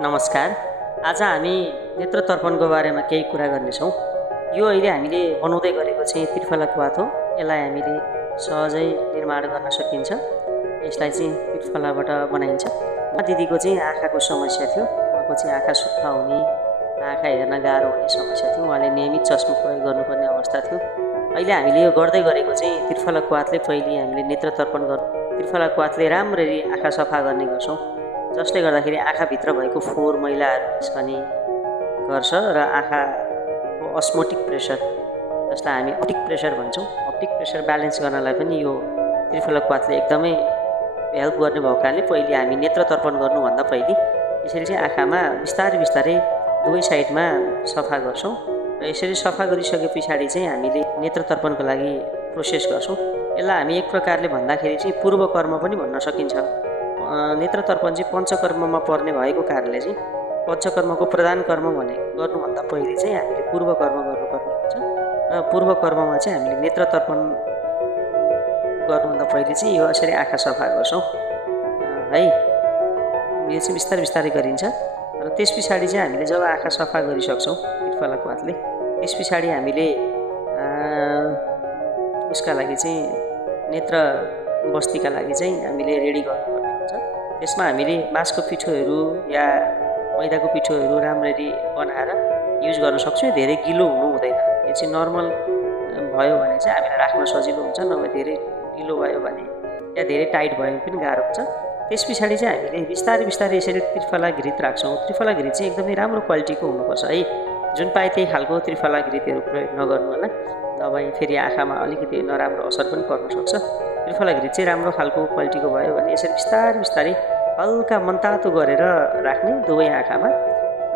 नमस्कार। आज हामी नेत्रतर्पणको बारेमा केही कुरा गर्नेछौँ। यो अहिले हामीले बनाउँदै गरेको चाहिँ त्रिफला क्वाथ हो। यसलाई हामीले सहजै निर्माण गर्न सकिन्छ। यसलाई चाहिँ त्रिफलाबाट बनाइन्छ। दिदीको चाहिँ आँखाको समस्या थियो। उहाँको चाहिँ आँखा सुक्खा हुने, आँखा हेर्न गाह्रो हुने समस्या थियो। उहाँले नियमित चस्मा प्रयोग गर्नुपर्ने अवस्था थियो। अहिले हामीले यो गर्दै गरेको चाहिँ त्रिफला क्वाथले पहिले हामीले नेत्रतर्पण गर्छौँ। त्रिफला क्वाथले राम्ररी आँखा सफा गर्ने गर्छौँ, जसले गर्दाखेरि आँखाभित्र भएको फोहोर मैलाहरू निस्कने गर्छ र आँखाको अस्मोटिक प्रेसर, जसलाई हामी अप्टिक प्रेसर भन्छौँ, अप्टिक प्रेसर ब्यालेन्स गर्नलाई पनि यो त्रिफला क्वाथले एकदमै हेल्प गर्ने भएको कारणले पहिले हामी नेत्रतर्पण गर्नुभन्दा पहिले यसरी चाहिँ आँखामा बिस्तारै बिस्तारै दुवै साइडमा सफा गर्छौँ र यसरी सफा गरिसके पछाडि चाहिँ हामीले नेत्रतर्पणको लागि प्रोसेस गर्छौँ। यसलाई हामी एक प्रकारले भन्दाखेरि चाहिँ पूर्वकर्म पनि भन्न सकिन्छ। नेत्रतर्पण चाहिँ पञ्चकर्ममा पर्ने भएको कारणले चाहिँ पञ्चकर्मको प्रधान कर्म भने गर्नुभन्दा पहिले चाहिँ हामीले पूर्वकर्म गर्नुपर्ने हुन्छ र पूर्वकर्ममा चाहिँ हामीले नेत्रतर्पण गर्नुभन्दा पहिले चाहिँ यो यसरी आँखा सफा गर्छौँ है। यो चाहिँ बिस्तारै बिस्तारै गरिन्छ र त्यस पछाडि चाहिँ हामीले जब आँखा सफा गरिसक्छौँ त्रिफला क्वाथले, त्यस पछाडि हामीले उसका लागि चाहिँ नेत्र बस्तीका लागि चाहिँ हामीले रेडी गर्नुपर्ने हुन्छ। त्यसमा हामीले बाँसको पिठोहरू या मैदाको पिठोहरू राम्ररी बनाएर युज गर्न सक्छौँ। धेरै गिलो हुनु हुँदैन। यो चाहिँ नर्मल भयो भने चाहिँ हामीलाई राख्न सजिलो हुन्छ, नभए धेरै गिलो भयो भने या धेरै टाइट भयो भने पनि गाह्रो हुन्छ। त्यस पछाडि चाहिँ हामीले बिस्तारै बिस्तारै यसरी त्रिफला घृत राख्छौँ। त्रिफला घृत चाहिँ एकदमै राम्रो क्वालिटीको हुनुपर्छ है। जुन पाए त्यही खालको त्रिफला घृतहरू प्रयोग नगर्नु होला, नभए फेरि आँखामा अलिकति नराम्रो असर पनि पर्न सक्छ। त्रिफला घृत चाहिँ राम्रो खालको क्वालिटीको भयो भने यसरी बिस्तारै बिस्तारै हल्का मनतातो गरेर राख्ने दुवै आँखामा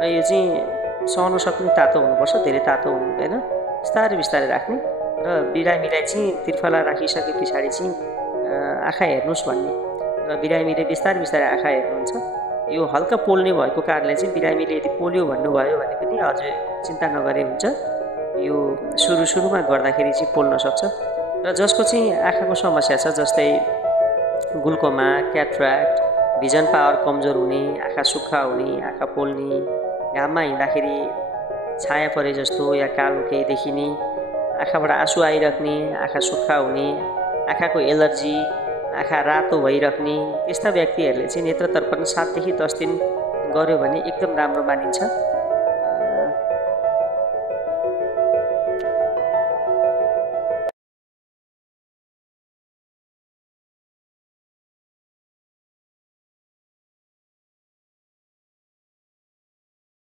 र यो चाहिँ सहन सक्ने तातो हुनुपर्छ, धेरै तातो हुनु हुँदैन। बिस्तारै बिस्तारै राख्ने र बिरामीलाई चाहिँ त्रिफला राखिसके पछाडि चाहिँ आँखा हेर्नुहोस् भन्ने र बिरामीले बिस्तारै बिस्तारै आँखा हेर्नुहुन्छ। यो हल्का पोल्ने भएको कारणले चाहिँ बिरामीले यदि पोल्यो भन्नुभयो भने पनि अझै चिन्ता नगरे हुन्छ। यो सुरुमा गर्दाखेरि चाहिँ पोल्न सक्छ र जसको चाहिँ आँखाको समस्या छ, जस्तै ग्लुकोमा, क्याट्र्याक्ट, भिजन पावर कमजोर हुने, आँखा सुक्खा हुने, आँखा पोल्ने, घाममा हिँड्दाखेरि छाया परे जस्तो या कालो केही देखिने, आँखाबाट आँसु आइराख्ने, आँखा सुक्खा हुने, आँखाको एलर्जी, आँखा रातो भइराख्ने, त्यस्ता व्यक्तिहरूले चाहिँ नेत्रतर्पण 7 देखि 10 दिन गर्यो भने एकदम राम्रो मानिन्छ।